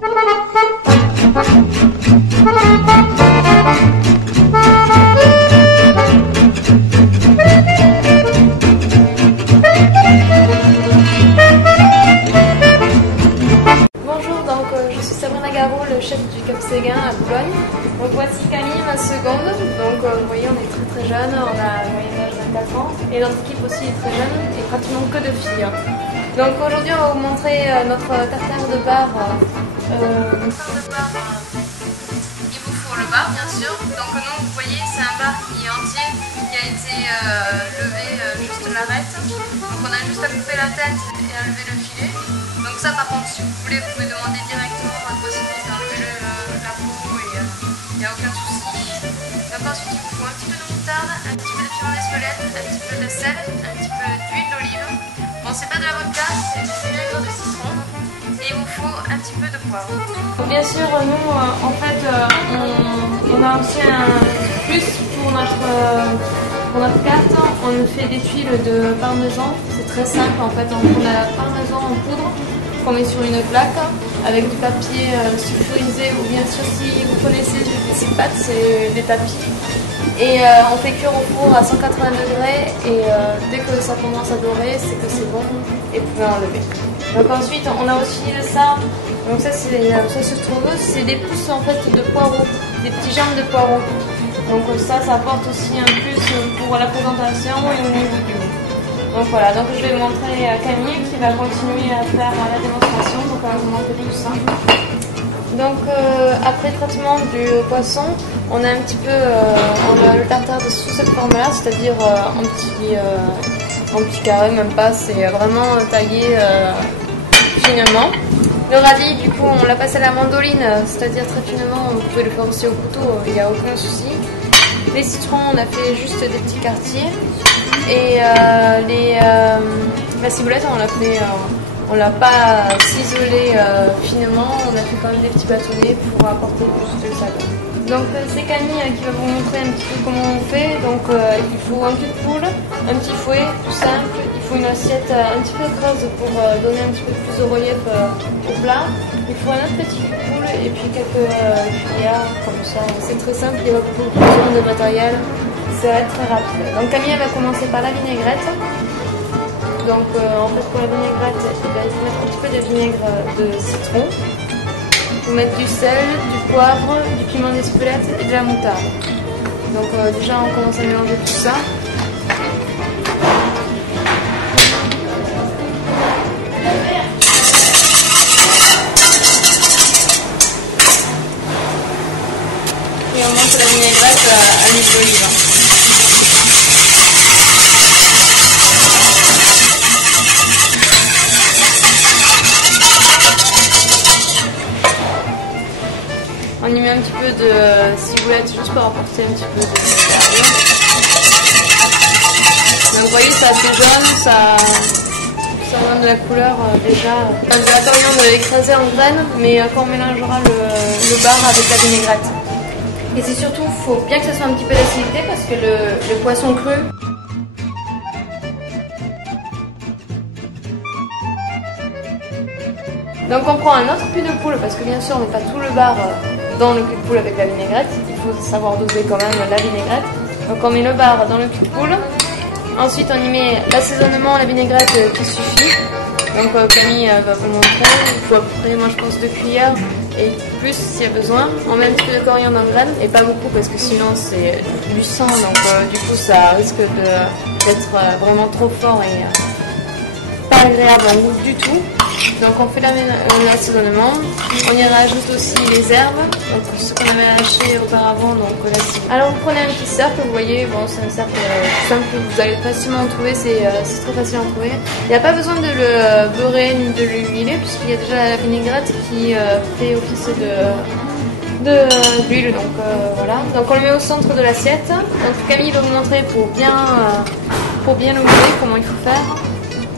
Je suis Sabrina Garot, le chef du Cap Séguin à Boulogne. Donc voici Camille, ma seconde. Donc vous voyez, on est très jeune, on a un moyen d'âge de 24 ans. Et notre équipe aussi est très jeune et pratiquement que de filles. Donc aujourd'hui, on va vous montrer notre tartare de bar. Il vous faut le bar, bien sûr. Donc nous, vous voyez, c'est un bar qui est entier, qui a été levé juste l'arête. Donc on a juste à couper la tête et à lever le filet. Donc ça, par contre, si vous voulez, vous pouvez demander directement à votre poissonnier d'enlever la peau et il n'y a aucun souci. Donc ensuite, il vous faut un petit peu de moutarde, un petit peu de piment d'Espelette, un petit peu de sel, un petit peu d'huile d'olive. Bon, c'est pas de la vodka, c'est du vinaigre de citron. Et il vous faut un petit peu de poivre. Donc, bien sûr, nous, en fait, on a aussi un plus pour notre carte. On fait des tuiles de parmesan. C'est très simple, en fait. On prend la parmesan en poudre qu'on met sur une plaque avec du papier sulfurisé, ou bien sûr, si vous connaissez ces pâtes, c'est des tapis. Et on fait cuire au four à 180 degrés et dès que ça commence à dorer, c'est que c'est bon et vous pouvez enlever. Donc ensuite, on a aussi ça. Donc ça, ça se trouve, c'est des pousses en fait de poireaux, des petits jambes de poireaux. Donc ça apporte aussi un plus pour la présentation et au niveau du goût. Donc voilà, donc je vais montrer à Camille qui va continuer à faire la démonstration. Donc on va vous montrer tout ça. Donc après traitement du poisson, on a un petit peu on a le tartare sous cette forme-là, c'est-à-dire en petit carré, même pas, c'est vraiment taillé finement. Le radis, du coup, on l'a passé à la mandoline, c'est-à-dire très finement. Vous pouvez le faire aussi au couteau, il n'y a aucun souci. Les citrons, on a fait juste des petits quartiers. Et la ciboulette, on l'a pas ciselé finement, on a fait quand même des petits bâtonnets pour apporter plus de saveur. Donc c'est Camille qui va vous montrer un petit peu comment on fait. Donc il faut un cul de poule, un petit fouet tout simple, il faut une assiette un petit peu creuse pour donner un petit peu plus de relief au plat. Il faut un autre petit cul de poule et puis quelques cuillères comme ça. C'est très simple, il n'y a pas beaucoup de matériel, ça va être très rapide. Donc Camille va commencer par la vinaigrette. Donc en fait pour la vinaigrette, il faut mettre un petit peu de vinaigre de citron. Il faut mettre du sel, du poivre, du piment d'Espelette et de la moutarde. Donc déjà on commence à mélanger tout ça. Et on monte la vinaigrette à l'huile d'olive. On y met un petit peu de ciboulette juste pour apporter un petit peu de verdure. Donc vous voyez, ça assaisonne, ça donne de la couleur déjà. De la coriandre écrasée en graines, mais quand on mélangera le bar avec la vinaigrette. Et c'est surtout, il faut bien que ça soit un petit peu d'acidité parce que le poisson cru. Donc on prend un autre cul de poule parce que bien sûr on ne met pas tout le bar dans le cul de poule avec la vinaigrette. Il faut savoir doser quand même la vinaigrette. Donc on met le bar dans le cul de poule. Ensuite on y met l'assaisonnement, la vinaigrette qui suffit. Donc Camille va vous montrer. Il faut à peu près, moi je pense, 2 cuillères et plus s'il y a besoin. On met un petit peu de coriandre en graines et pas beaucoup parce que sinon c'est du sang. Donc du coup ça risque d'être vraiment trop fort et pas agréable en goût du tout. Donc on fait l'assaisonnement, on y rajoute aussi les herbes, donc ce qu'on avait haché auparavant, donc la ciboulette. Alors vous prenez un petit cercle, vous voyez, bon c'est un cercle simple, vous allez facilement en trouver, c'est très facile à en trouver. Il n'y a pas besoin de le beurrer ni de l'huiler puisqu'il y a déjà la vinaigrette qui fait office d'huile, donc voilà. Donc on le met au centre de l'assiette. Donc Camille va vous montrer pour bien le mouler comment il faut faire.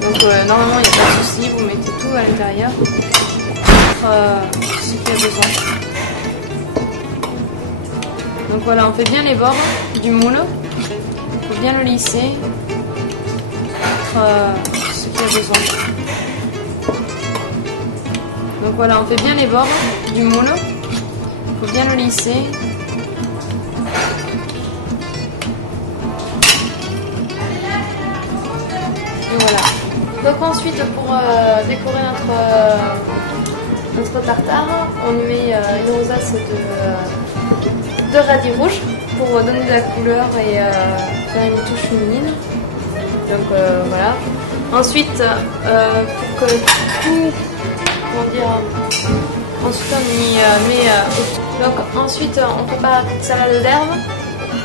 Donc normalement il n'y a pas de souci, vous mettez tout à l'intérieur, ce qu'il y a besoin. Donc voilà, on fait bien les bords du moule, il faut bien le lisser, ce qu'il y a besoin. Donc voilà, on fait bien les bords du moule. Il faut bien le lisser. Et voilà. Donc ensuite, pour décorer notre tartare, on y met une rosace de radis rouge pour donner de la couleur et faire une touche féminine. Donc voilà. Ensuite, pour que tout, comment dire, ensuite on y met. Donc ensuite, on prépare la petite salade d'herbes.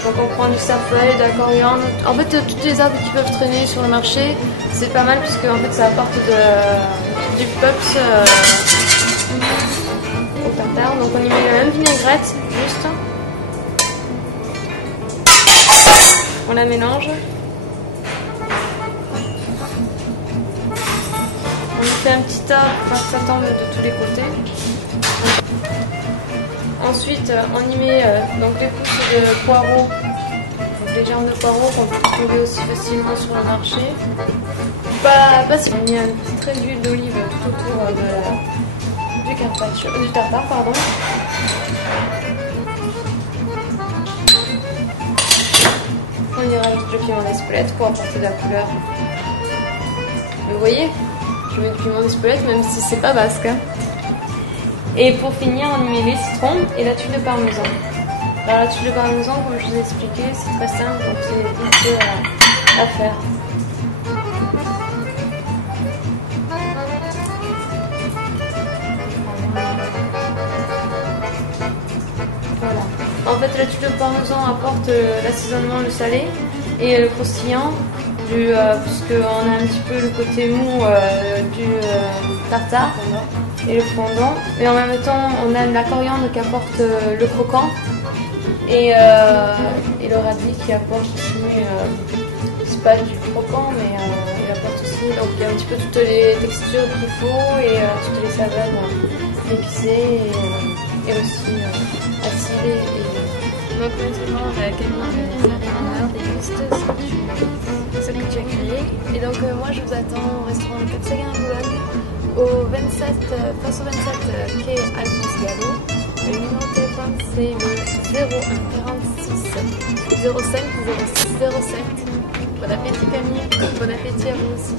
Donc on prend du saffleuil, de la coriandre. En fait, toutes les herbes qui peuvent traîner sur le marché, c'est pas mal puisque en fait ça apporte du peps au tartare. Donc on y met la même vinaigrette, juste. On la mélange. On y fait un petit tas pour que ça tombe de tous les côtés. Ensuite, on y met donc les pousses de poireaux, donc les germes de poireaux qu'on peut trouver aussi facilement sur le marché. Pas si on y a une petite traîne d'huile d'olive tout autour du tartare, pardon. On y rajoute le piment d'Espelette pour apporter de la couleur. Vous voyez, je mets du piment d'Espelette même si c'est pas basque. Hein. Et pour finir, on y met les citrons et la tuile de parmesan. Alors la tuile de parmesan, comme je vous ai expliqué, c'est très simple, donc c'est vite à faire. Voilà. En fait, la tuile de parmesan apporte l'assaisonnement, le salé et le croustillant, puisqu'on a un petit peu le côté mou du tartare et le fondant. Et en même temps, on a la coriandre qui apporte le croquant et le radis qui apporte aussi, c'est pas du croquant, mais il apporte aussi, donc il y a un petit peu toutes les textures qu'il faut et toutes les saveurs épicées et aussi acidées. Donc maintenant, Camille va faire un meilleur déguste ce que tu as créé. Et donc moi je vous attends au restaurant Le Cap Seguin à Boulogne, au 27, face au 27 quai Alphonse Gallo. Le numéro de téléphone c'est le 01 46 05 06 07. Bon appétit Camille, bon appétit à vous aussi.